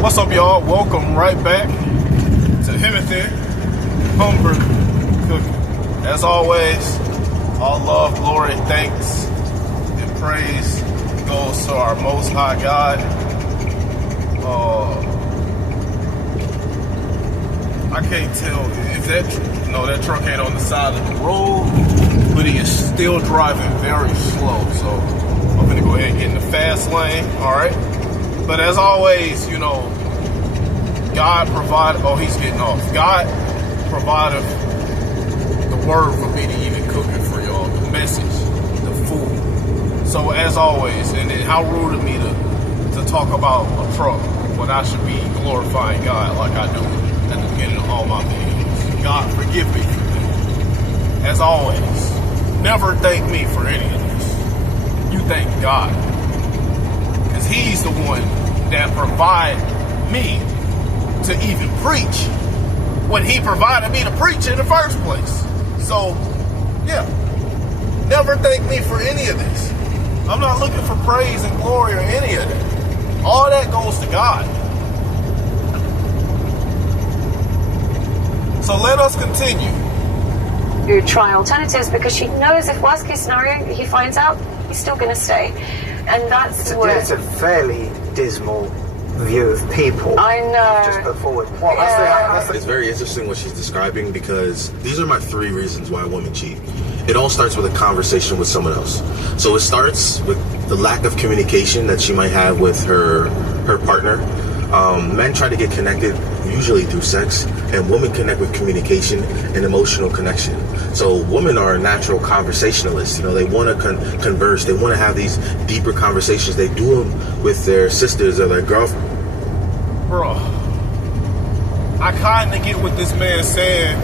What's up, y'all? Welcome right back to Himothy Hunger Cooking. As always, all love, glory, thanks, and praise goes to our Most High God. I can't tell if that truck ain't on the side of the road, but he is still driving very slow. So I'm gonna go ahead and get in the fast lane. All right. But as always, God provided, he's getting off. God provided the word for me to even cook it for y'all, the message, the food. So as always, and then how rude of me to talk about a truck when I should be glorifying God like I do at the beginning of all my videos. God, forgive me for that. As always, never thank me for any of this. You thank God. Because he's the one that provided me to even preach when he provided me to preach in the first place. So, yeah, never thank me for any of this. I'm not looking for praise and glory or any of that. All that goes to God. So let us continue. To try alternatives because she knows if worst case scenario he finds out, he's still going to stay. And that's where it's a fairly dismal view of people. I know. Just put forward. It's very interesting what she's describing because these are my 3 reasons why women cheat. It all starts with a conversation with someone else. So it starts with the lack of communication that she might have with her partner. Men try to get connected usually through sex, and women connect with communication and emotional connection. So women are natural conversationalists. They want to converse. They want to have these deeper conversations. They do them with their sisters or their girlfriend. Bro, I kind of get what this man's saying,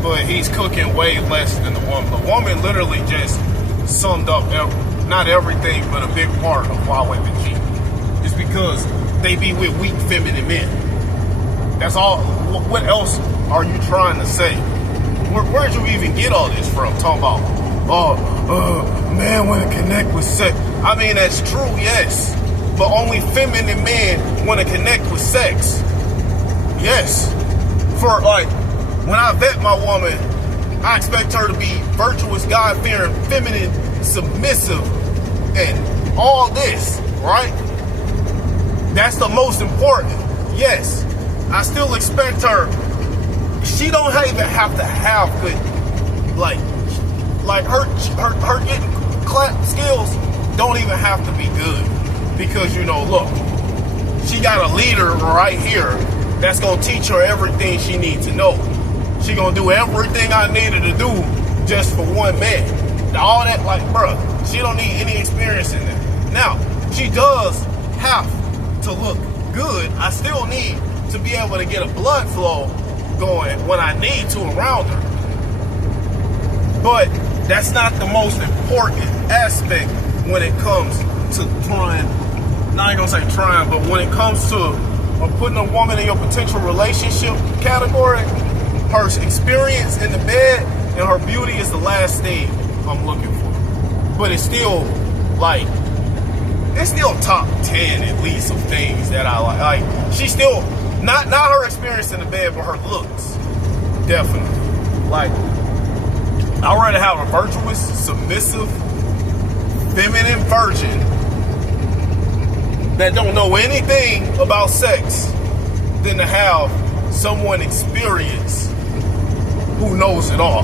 but he's cooking way less than the woman. The woman literally just summed up not everything, but a big part of why women cheat. It's because they be with weak feminine men. That's all. What else are you trying to say? Where'd you even get all this from? Talking about, man want to connect with sex. I mean, that's true, yes. But only feminine men want to connect with sex. Yes. For when I vet my woman, I expect her to be virtuous, God-fearing, feminine, submissive, and all this, right? That's the most important. Yes. I still expect her. She don't even have to have good, like her getting clap skills don't even have to be good, because look, she got a leader right here that's gonna teach her everything she needs to know. She gonna do everything I needed to do just for one man. All that, bruh, she don't need any experience in that. Now, she does have to look good. I still need to be able to get a blood flow going when I need to around her. But that's not the most important aspect when it comes to trying, not gonna say trying, but when it comes to putting a woman in your potential relationship category, her experience in the bed and her beauty is the last thing I'm looking for. But it's still top 10 at least of things that I like. She's still not her experience in the bed, but her looks. Definitely. I'd rather have a virtuous, submissive, feminine virgin that don't know anything about sex than to have someone experienced who knows it all.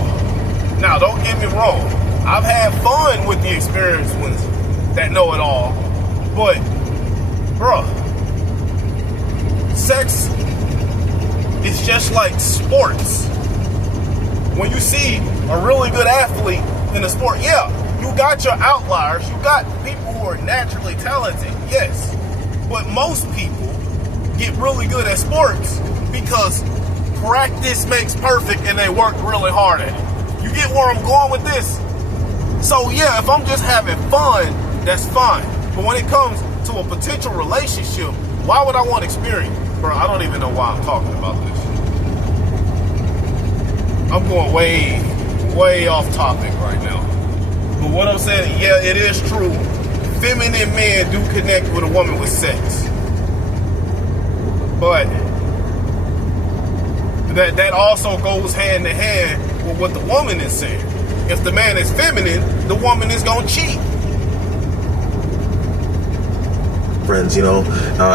Now, don't get me wrong. I've had fun with the experienced ones that know it all. But, bruh, sex is just like sports. When you see a really good athlete in a sport, yeah, you got your outliers. You got people who are naturally talented, yes. But most people get really good at sports because practice makes perfect and they work really hard at it. You get where I'm going with this? So yeah, if I'm just having fun, that's fine. But when it comes to a potential relationship, why would I want experience? Bro, I don't even know why I'm talking about this. I'm going way off topic right now. But what I'm saying, yeah, it is true. Feminine men do connect with a woman with sex. But that also goes hand in hand with what the woman is saying. If the man is feminine, the woman is going to cheat. Friends, you know,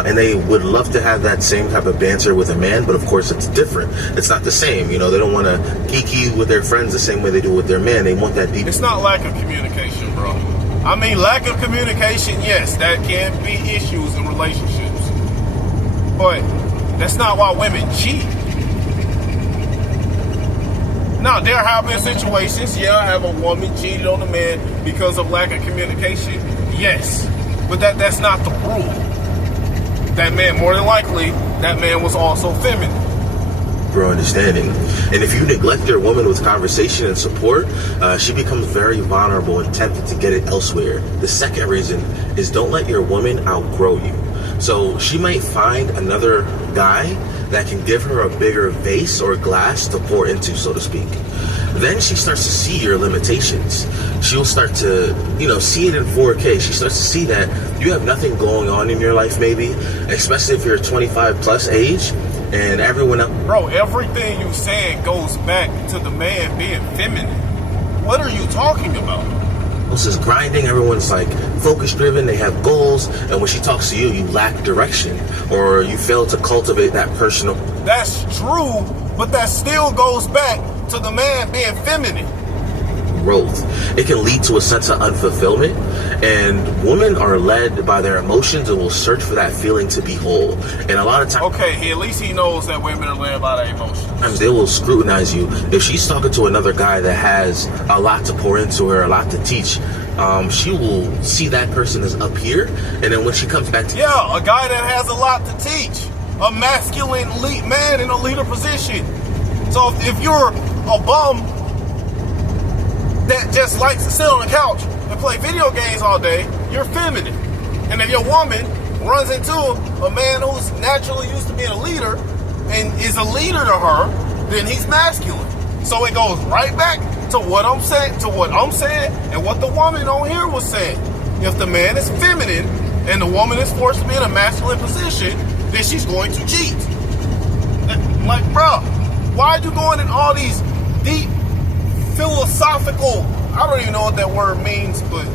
and they would love to have that same type of banter with a man, but of course it's different. It's not the same. You know, they don't want to geeky with their friends the same way they do with their man. They want that deep. It's not lack of communication, bro. I mean, lack of communication, yes, that can be issues in relationships. But that's not why women cheat. Now, there have been situations, have a woman cheated on a man because of lack of communication, yes. But that's not the rule. That man, more than likely, that man was also feminine. For understanding. And if you neglect your woman with conversation and support, she becomes very vulnerable and tempted to get it elsewhere. The second reason is don't let your woman outgrow you. So she might find another guy that can give her a bigger vase or glass to pour into, so to speak. Then she starts to see your limitations. She'll start to, see it in 4K. She starts to see that you have nothing going on in your life, maybe, especially if you're 25 plus age and everyone else. Bro, everything you saying goes back to the man being feminine. What are you talking about? This is grinding. Everyone's like focus driven. They have goals. And when she talks to you, you lack direction or you fail to cultivate that personal. That's true, but that still goes back to the man being feminine. Growth. It can lead to a sense of unfulfillment, and women are led by their emotions and will search for that feeling to be whole. And a lot of times, okay, at least he knows that women are led by their emotions. Sometimes they will scrutinize you. If she's talking to another guy that has a lot to pour into her, a lot to teach, she will see that person as up here, and then when she comes back to a guy that has a lot to teach, a masculine man in a leader position. So if you're a bum that just likes to sit on the couch and play video games all day, you're feminine. And if your woman runs into a man who's naturally used to being a leader and is a leader to her, then he's masculine. So it goes right back to what I'm saying, and what the woman on here was saying. If the man is feminine and the woman is forced to be in a masculine position, then she's going to cheat. Like, bro, why are you going in all these deep philosophical, I don't even know what that word means, but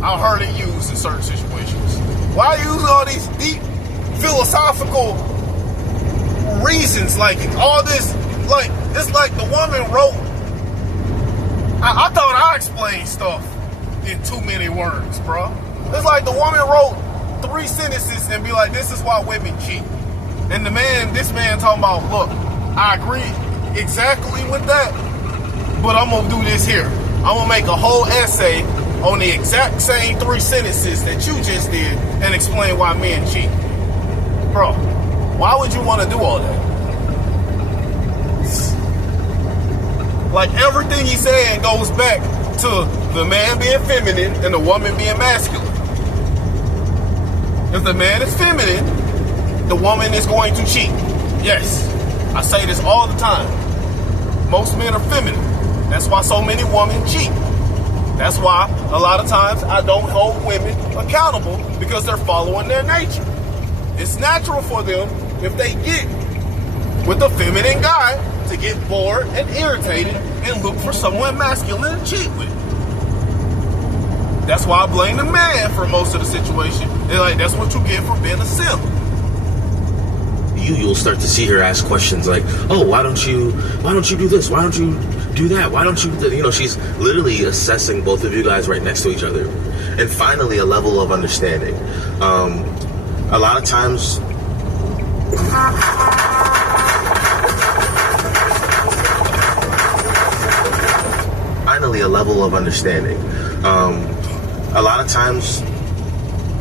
I heard it used in certain situations. Why use all these deep philosophical reasons? Like all this, like it's like the woman wrote. I thought I explained stuff in too many words, bro. It's like the woman wrote 3 sentences and be like, "This is why women cheat," and this man talking about, "Look, I agree exactly with that. But I'm going to do this here. I'm going to make a whole essay on the exact same 3 sentences that you just did and explain why men cheat." Bro, why would you want to do all that? Like everything he's saying goes back to the man being feminine and the woman being masculine. If the man is feminine, the woman is going to cheat. Yes, I say this all the time. Most men are feminine. That's why so many women cheat. That's why a lot of times I don't hold women accountable, because they're following their nature. It's natural for them, if they get with a feminine guy, to get bored and irritated and look for someone masculine to cheat with. That's why I blame the man for most of the situation. They're like, that's what you get for being a simp. You'll start to see her ask questions like, "Oh, why don't you do this? Why don't you do that? Why don't you?" She's literally assessing both of you guys right next to each other. And finally, a level of understanding. A lot of times, a level of understanding. A lot of times,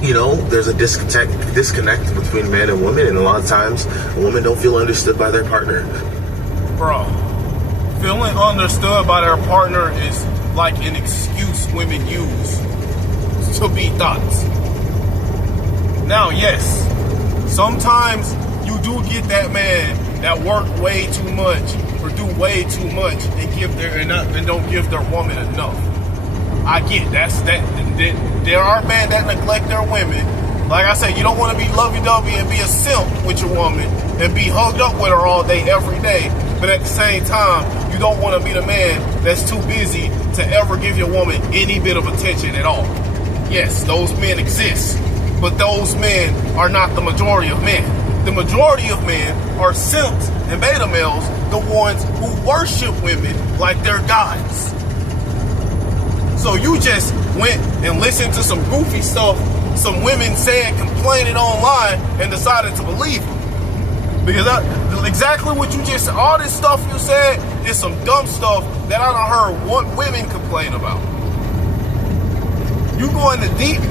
there's a disconnect between man and woman, and a lot of times women don't feel understood by their partner. Bro, feeling understood by their partner is like an excuse women use to be thoughts. Now, yes, sometimes you do get that man that work way too much or do way too much and don't give their woman enough. I get that. There are men that neglect their women. Like I said, you don't want to be lovey-dovey and be a simp with your woman and be hugged up with her all day, every day, but at the same time, you don't want to be the man that's too busy to ever give your woman any bit of attention at all. Yes, those men exist, but those men are not the majority of men. The majority of men are simps and beta males, the ones who worship women like they're gods. So you just went and listened to some goofy stuff some women said, complaining online, and decided to believe them. Because exactly what you just said, all this stuff you said is some dumb stuff that I done heard what women complain about. You going deep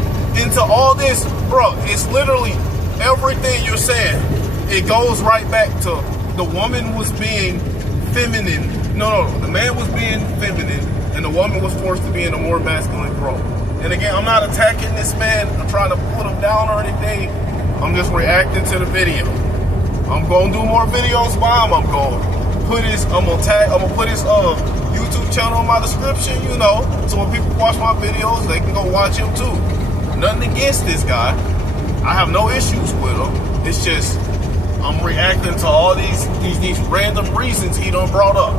into all this, bro, it's literally everything you're saying. It goes right back to the woman was being feminine. No, the man was being feminine, and the woman was forced to be in a more masculine role. And again, I'm not attacking this man. I'm trying to put him down or anything. I'm just reacting to the video. I'm gonna do more videos by him. I'm gonna put his YouTube channel in my description, you know, so when people watch my videos, they can go watch him too. Nothing against this guy. I have no issues with him. It's just I'm reacting to all these random reasons he done brought up.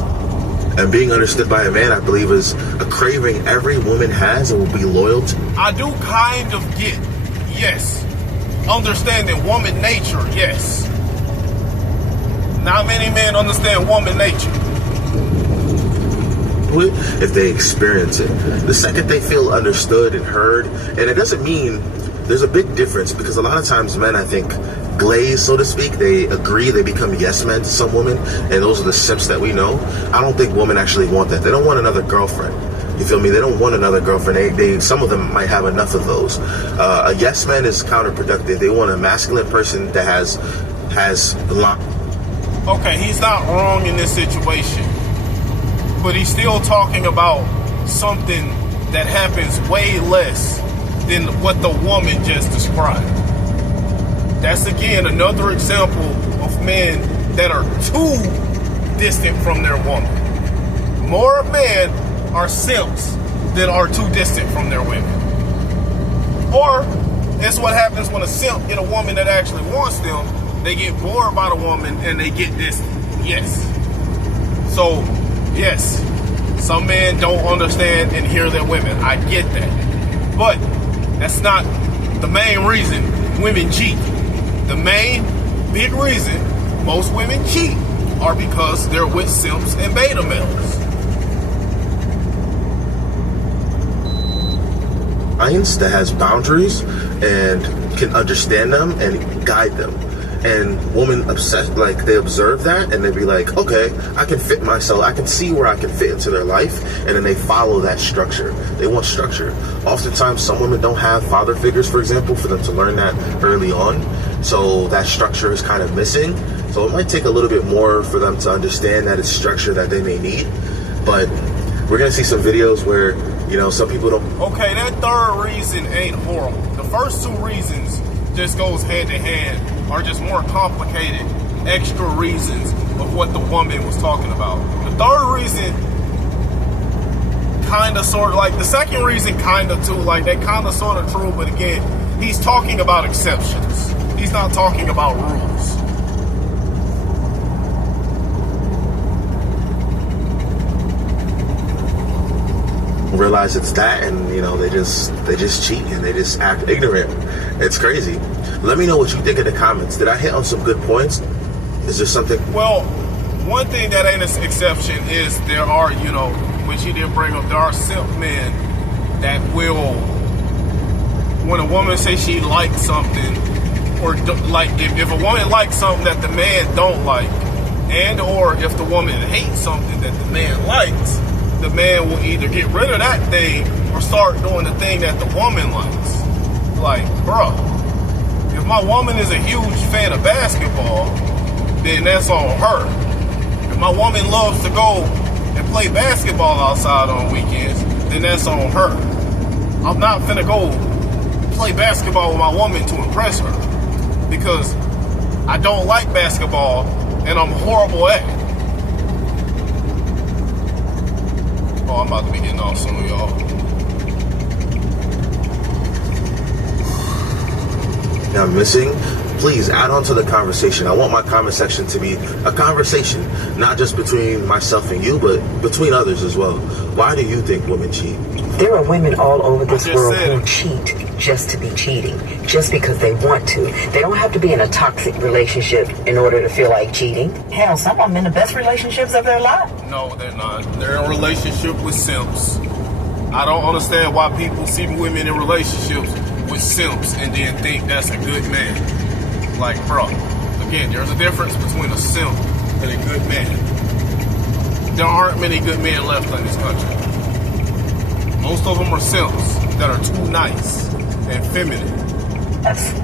And being understood by a man, I believe, is a craving every woman has and will be loyal to. I do kind of get, yes, understanding woman nature, yes. Not many men understand woman nature. If they experience it. The second they feel understood and heard, and it doesn't mean, there's a big difference, because a lot of times men, I think, glaze, so to speak. They agree, they become yes men to some women, and those are the simps that we know. I don't think women actually want that. They don't want another girlfriend. You feel me? They don't want another girlfriend. Some of them might have enough of those. A yes man is counterproductive. They want a masculine person that has Okay, he's not wrong in this situation, but he's still talking about something that happens way less than what the woman just described. That's again another example of men that are too distant from their woman. More men are simps than are too distant from their women. Or it's what happens when a simp get a woman that actually wants them. They get bored by the woman and they get distant. Yes. So, yes, some men don't understand and hear their women. I get that. But that's not the main reason women cheat. The main big reason most women cheat are because they're with simps and beta males. That has boundaries and can understand them and guide them. And women they observe that and they be like, okay, I can fit myself. I can see where I can fit into their life. And then they follow that structure. They want structure. Oftentimes, some women don't have father figures, for example, for them to learn that early on. So that structure is kind of missing. So it might take a little bit more for them to understand that it's structure that they may need. But we're going to see some videos where, you know, some people don't. Okay, that third reason ain't horrible. The first two reasons just goes hand in hand, are just more complicated, extra reasons of what the woman was talking about. The third reason, kind of, sort of, like the second reason, kind of too, like that kind of, sort of true, but again, he's talking about exceptions. He's not talking about rules. Realize it's that, and you know, they just cheat and they just act ignorant. It's crazy. Let me know what you think in the comments. Did I hit on some good points? Is there something? Well, one thing that ain't an exception is there are, you know, which he did bring up, there are simp men that will, when a woman says she likes something, or like if a woman likes something that the man don't like, and or if the woman hates something that the man likes, the man will either get rid of that thing or start doing the thing that the woman likes. Like, bro, if my woman is a huge fan of basketball, then that's on her. If my woman loves to go and play basketball outside on weekends, then that's on her. I'm not finna go play basketball with my woman to impress her, because I don't like basketball and I'm horrible at it. Oh, I'm about to be getting off soon, y'all. Now, missing please add on to the conversation. I want my comment section to be a conversation, not just between myself and you, but between others as well. Why do you think women cheat? There are women all over this world who cheat just to be cheating, just because they want to. They don't have to be in a toxic relationship in order to feel like cheating. Hell, some of them in the best relationships of their life. No, they're not. They're in a relationship with simps. I don't understand why people see women in relationships with simps and then think that's a good man. Like, bro, again, there's a difference between a simp and a good man. There aren't many good men left in this country. Most of them are simps that are too nice and feminine.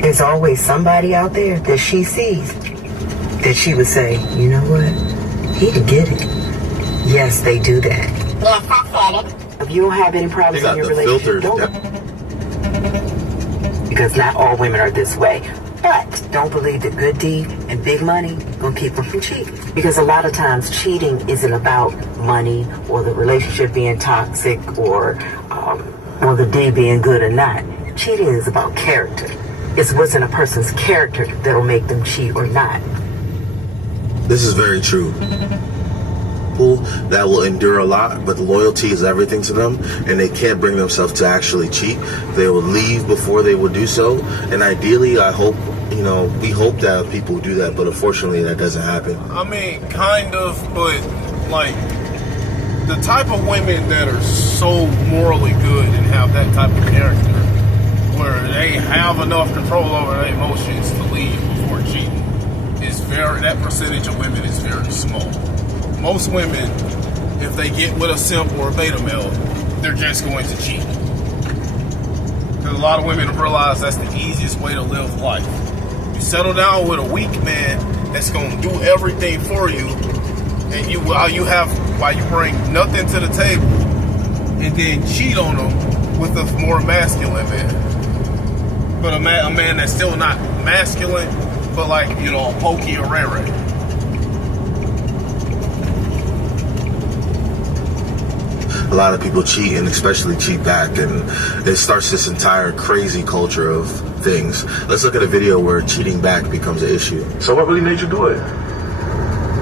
There's always somebody out there that she sees that she would say, you know what, he could get it. Yes, they do that. Yes, I said it. If you don't have any problems in your relationship, because not all women are this way. But don't believe that good deed and big money gonna keep them from cheating. Because a lot of times cheating isn't about money or the relationship being toxic or the deed being good or not. Cheating is about character. It's what's in a person's character that'll make them cheat or not. This is very true. People that will endure a lot, but loyalty is everything to them, and they can't bring themselves to actually cheat. They will leave before they will do so, and ideally, I hope, we hope that people do that, but unfortunately, that doesn't happen. I mean, kind of, but like the type of women that are so morally good and have that type of character, where they have enough control over their emotions to leave before cheating, that percentage of women is very small. Most women, if they get with a simp or a beta male, they're just going to cheat. Because a lot of women realize that's the easiest way to live life. You settle down with a weak man that's going to do everything for you, and while you bring nothing to the table, and then cheat on them with a more masculine man. But a man that's still not masculine, but like, a pokey or rare. A lot of people cheat, and especially cheat back, and it starts this entire crazy culture of things. Let's look at a video where cheating back becomes an issue. So what really made you do it?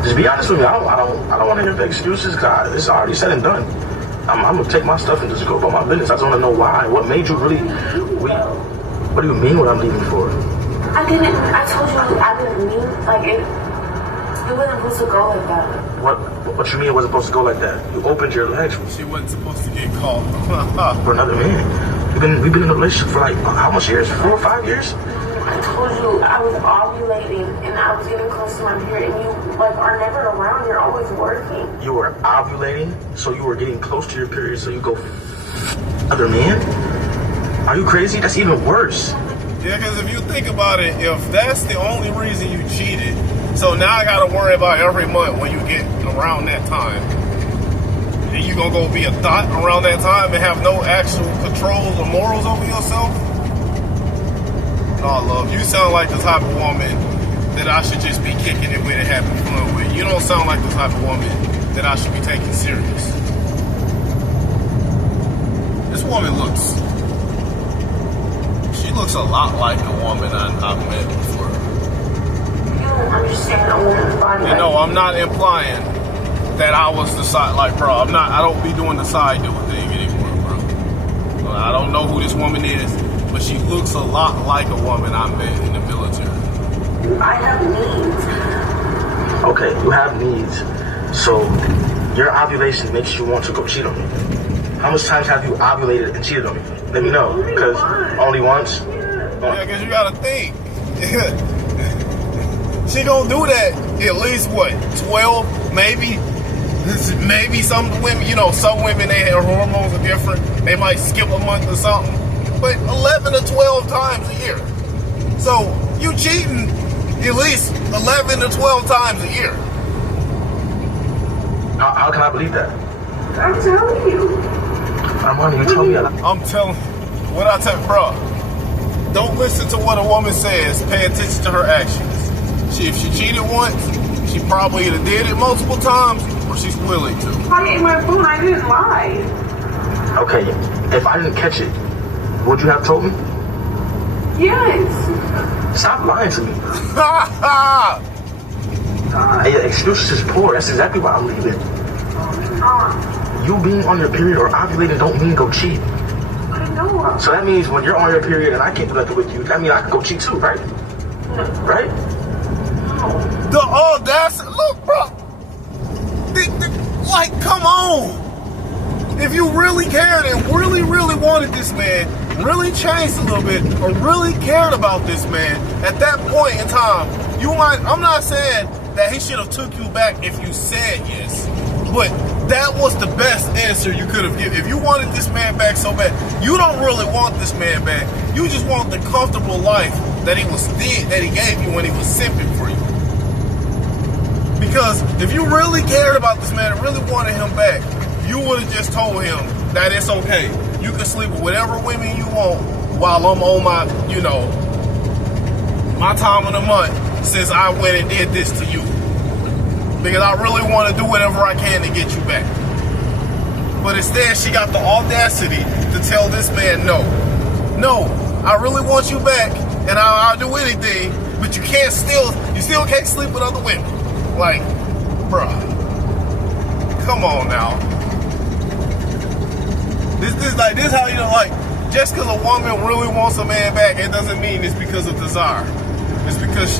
Just be honest with me. I don't want to hear the excuses, because it's already said and done. I'm gonna take my stuff and just go about my business. I just want to know why. What made you really? What do you mean? What I'm leaving for? I told you I didn't mean it wasn't supposed to go like that. What you mean it wasn't supposed to go like that? You opened your legs. She wasn't supposed to get caught. For another man. We've been in a relationship for how much years? 4 or 5 years? I told you I was ovulating and I was getting close to my period, and you are never around. You're always working. You were ovulating, so you were getting close to your period, so you go other man? Are you crazy? That's even worse. Yeah, because if you think about it, if that's the only reason you cheated, so now I got to worry about every month when you get around that time. And you going to go be a thought around that time and have no actual controls or morals over yourself? No, love, you sound like the type of woman that I should just be kicking it with and having fun with. You don't sound like the type of woman that I should be taking serious. This woman looks a lot like a woman I've met before. You don't understand a woman's body. And no, I'm not implying that I was the side, I don't be doing the side doing thing anymore, bro. I don't know who this woman is, but she looks a lot like a woman I met in the military. I have needs. Okay, you have needs. So your ovulation makes you want to go cheat on me. How much times have you ovulated and cheated on me? Let me know, because only once? Yeah, because you gotta think. She gonna do that at least, 12, maybe? Maybe some women, some women, their hormones are different. They might skip a month or something. But 11 to 12 times a year. So, you cheating at least 11 to 12 times a year. How can I believe that? I'm telling you. Armani, you tell me. I'm telling you. What I tell you, bro, don't listen to what a woman says. Pay attention to her actions. If she cheated once, she probably either did it multiple times or she's willing to. I ate my food. I didn't lie. Okay, if I didn't catch it, would you have told me? Yes. Stop lying to me. Your excuses is poor. That's exactly why I'm leaving. You being on your period or ovulating don't mean go cheat. I know. So that means when you're on your period and I can't do nothing with you, that means I can go cheat too, right? Right? The audacity. Look, bro. Like, come on. If you really cared and really, really wanted this man, really changed a little bit, or really cared about this man, at that point in time, you might, I'm not saying that he should have took you back if you said yes, but that was the best answer you could have given. If you wanted this man back so bad, you don't really want this man back. You just want the comfortable life that he gave you when he was simping for you. Because if you really cared about this man and really wanted him back, you would have just told him that it's okay. You can sleep with whatever women you want while I'm on my, my time of the month since I went and did this to you. Because I really want to do whatever I can to get you back. But instead, she got the audacity to tell this man no. No, I really want you back and I'll do anything, but you still can't sleep with other women. Like, bruh, come on now. This how just because a woman really wants a man back, it doesn't mean it's because of desire. It's because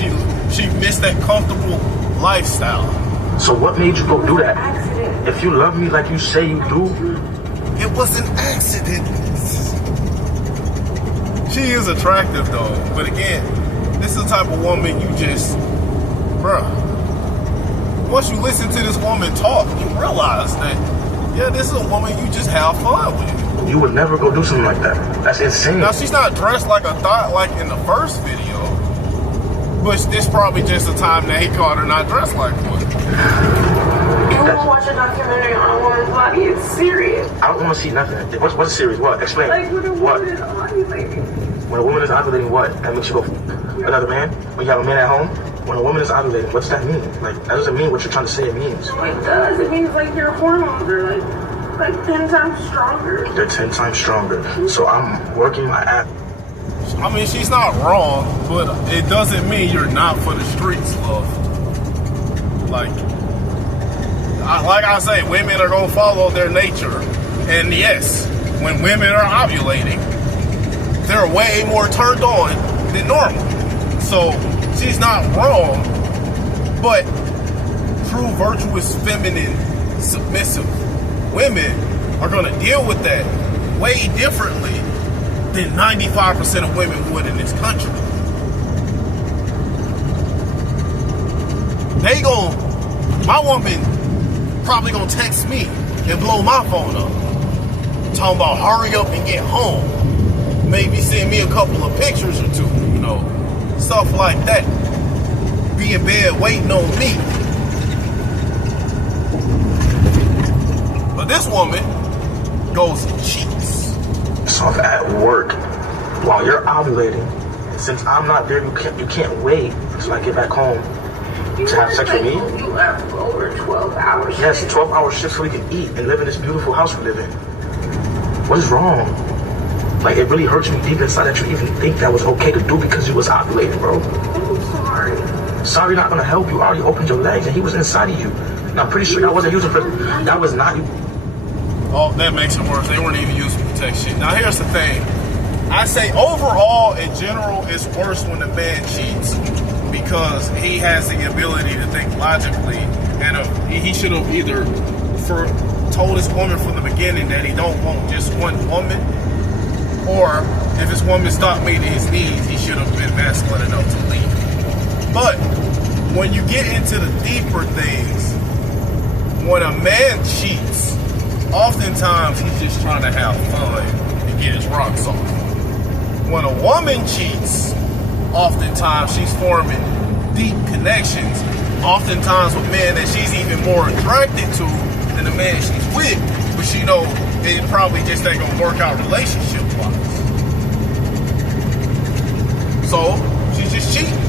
she missed that comfortable lifestyle. So what made you go do that? Accident. If you love me like you say you do, it was an accident. She is attractive though, but again, this is the type of woman you just, bruh. Once you listen to this woman talk, you realize that, yeah, this is a woman you just have fun with. you would never go do something like that. That's insane. Now, she's not dressed like a thought like in the first video, but this probably just the time that he caught her not dressed like one. You want to watch a documentary on a woman's body? It's serious. I don't want to see nothing. What's serious? What? Explain. Like when a what? woman is ovulating. When a woman is ovulating, what? That makes you go another man? When you have a man at home? When a woman is ovulating, what's that mean? Like, that doesn't mean what you're trying to say it means. No, it does. It means like your hormones are like 10 times stronger. They're 10 times stronger. So I'm working my ass. I mean, she's not wrong, but it doesn't mean you're not for the streets, love. Like I say, women are going to follow their nature. And yes, when women are ovulating, they're way more turned on than normal. So she's not wrong, but true, virtuous, feminine, submissive women are going to deal with that way differently than 95% of women would in this country. My woman probably gonna text me and blow my phone up, talking about hurry up and get home. Maybe send me a couple of pictures or two, stuff like that. Be in bed waiting on me. But this woman goes and cheats. So if at work, while you're ovulating, since I'm not there, you can't wait until I get back home to have sex with me. You have over 12 hours. Yes, 12-hour shifts so we can eat and live in this beautiful house we live in. What is wrong? Like, it really hurts me deep inside that you even think that was okay to do because you was ovulating, bro. I'm sorry. Sorry not gonna help you. I already opened your legs and he was inside of you. And I'm pretty sure that wasn't using for, that was not you. Oh, that makes it worse. They weren't even using protection. Now, here's the thing. I say overall, in general, it's worse when the man cheats because he has the ability to think logically, and he should have either told his woman from the beginning that he don't want just one woman, or if his woman stopped meeting his needs, he should have been masculine enough to leave. But when you get into the deeper things, when a man cheats, oftentimes he's just trying to have fun and get his rocks off. When a woman cheats, oftentimes she's forming deep connections, oftentimes with men that she's even more attracted to than the man she's with, but she know it probably just ain't gonna work out relationship-wise. So she's just cheating.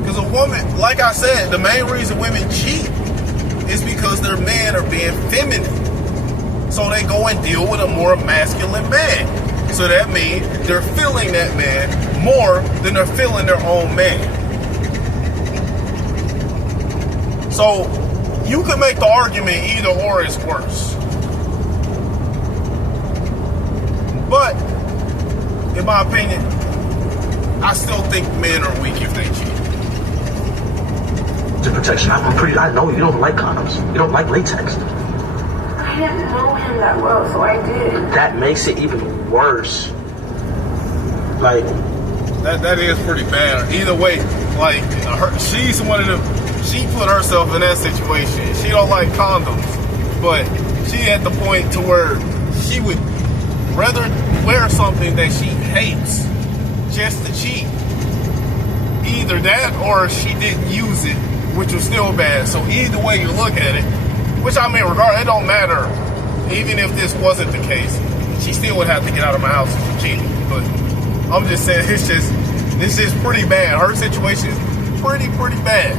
Because a woman, like I said, the main reason women cheat is because their men are being feminine. So they go and deal with a more masculine man. So that means they're feeling that man more than they're feeling their own man. So you can make the argument either or is worse. But in my opinion, I still think men are weak if they cheat. The protection. I know you don't like condoms. You don't like latex. I didn't know him that well, so I did. That makes it even worse. Like that is pretty bad. Either way, like she's one of them. She put herself in that situation. She don't like condoms, but she at the point to where she would rather wear something that she hates just to cheat. Either that or she didn't use it, which was still bad. So either way you look at it, which I mean, regardless, it don't matter. Even if this wasn't the case, she still would have to get out of my house if she cheated. But I'm just saying, it's just pretty bad. Her situation is pretty bad.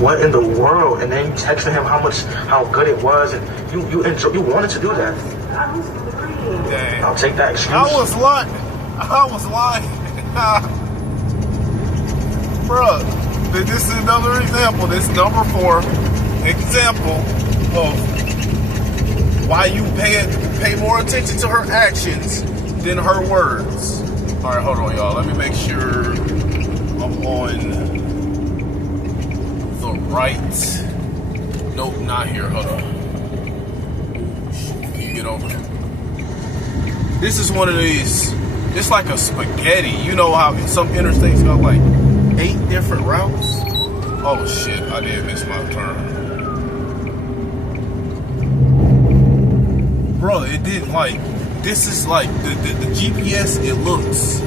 What in the world? And then you texted him how good it was, and you wanted to do that. I was lying. Dang. I'll take that excuse. I was lying. Bruh, this is another example. This number 4 example of why you pay more attention to her actions than her words. All right, hold on, y'all. Let me make sure I'm on the right. Nope, not here. Hold on. Can you get over? This is one of these. It's like a spaghetti. You know how some interstates got like 8 different routes? Oh shit, I did miss my turn. Bro, it didn't like, this is like, the GPS, it looks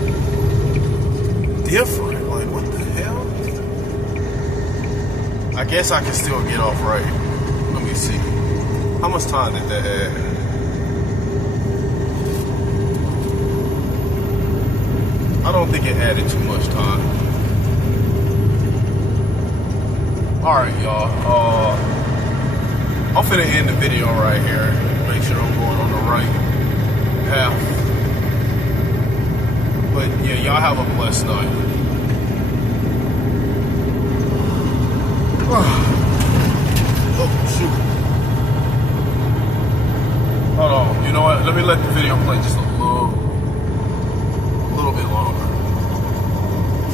different. Like, what the hell? I guess I can still get off right. Let me see. How much time did that add? I don't think it added too much time. Alright, y'all. I'm finna end the video right here. Make sure I'm going on the right path. But yeah, y'all have a blessed night. Oh, shoot. Hold on. You know what? Let me let the video play just a little bit longer.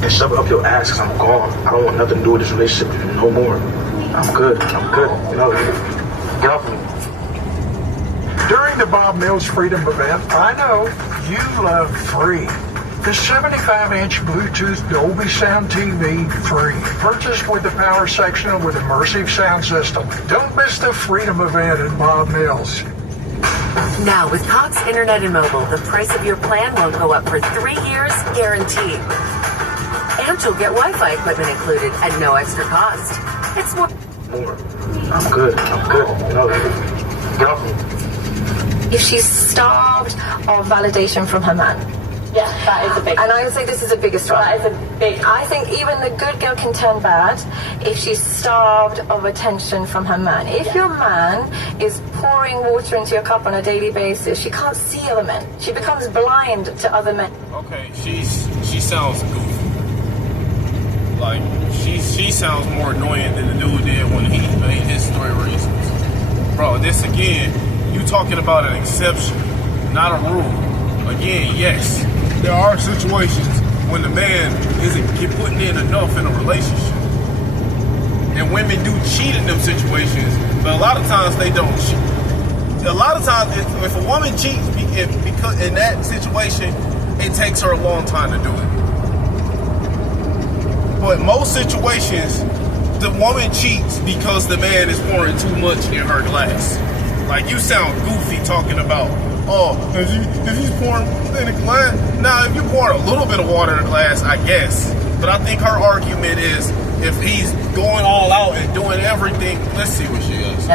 And shove it up your ass because I'm gone. I don't want nothing to do with this relationship no more. I'm good. You know, get off me. During the Bob Mills Freedom event, I know you love free. The 75-inch Bluetooth Dolby Sound TV, free. Purchased with the power sectional with immersive sound system. Don't miss the Freedom event at Bob Mills. Now, with Cox Internet and Mobile, the price of your plan won't go up for 3 years, guaranteed. And you'll get Wi-Fi equipment included at no extra cost. It's more. I'm good. You know, get off me. If she's starved of validation from her man. Yeah, that is a big. And I would say this is a bigger struggle. That is a big. I think even the good girl can turn bad if she's starved of attention from her man. If your man is pouring water into your cup on a daily basis, she can't see other men. She becomes blind to other men. Okay, she sounds goofy. Like, she sounds more annoying than the dude did when he made his 3 reasons. Bro, this again, you talking about an exception, not a rule. Again, yes, there are situations when the man isn't putting in enough in a relationship. And women do cheat in them situations, but a lot of times they don't cheat. A lot of times, if a woman cheats, because in that situation, it takes her a long time to do it. But most situations, the woman cheats because the man is pouring too much in her glass. Like, you sound goofy talking about, if he's pouring in a glass. Now, if you pour a little bit of water in a glass, I guess. But I think her argument is, if he's going all out and doing everything, let's see what she is.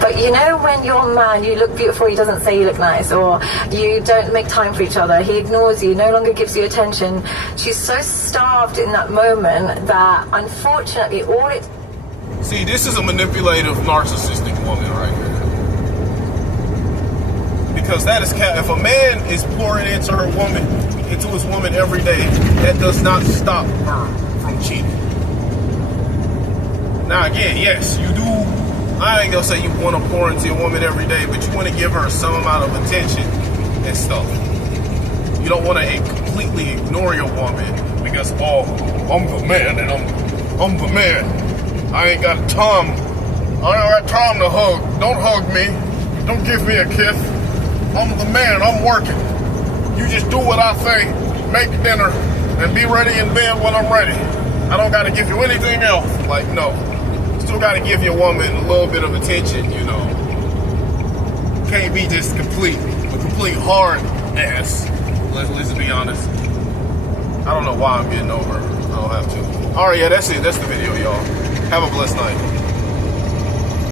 But you know, when your man, you look beautiful, he doesn't say you look nice, or you don't make time for each other, he ignores you, no longer gives you attention. She's so starved in that moment that, unfortunately, all it... See, this is a manipulative, narcissistic woman right here. Because that is if a man is pouring into his woman every day, that does not stop her from cheating. Now again, yes, you do. I ain't gonna say you want to pour into your woman every day, but you want to give her some amount of attention and stuff. You don't want to completely ignore your woman because, oh, I'm the man and I'm the man. I ain't got time. I ain't got time to hug. Don't hug me. Don't give me a kiss. I'm the man. I'm working. You just do what I say. Make dinner and be ready in bed when I'm ready. I don't got to give you anything else. Like, no. Still got to give your woman a little bit of attention, you know. Can't be just a complete hard ass. Let's be honest. I don't know why I'm getting over. I don't have to. All right, yeah, that's it. That's the video, y'all. Have a blessed night.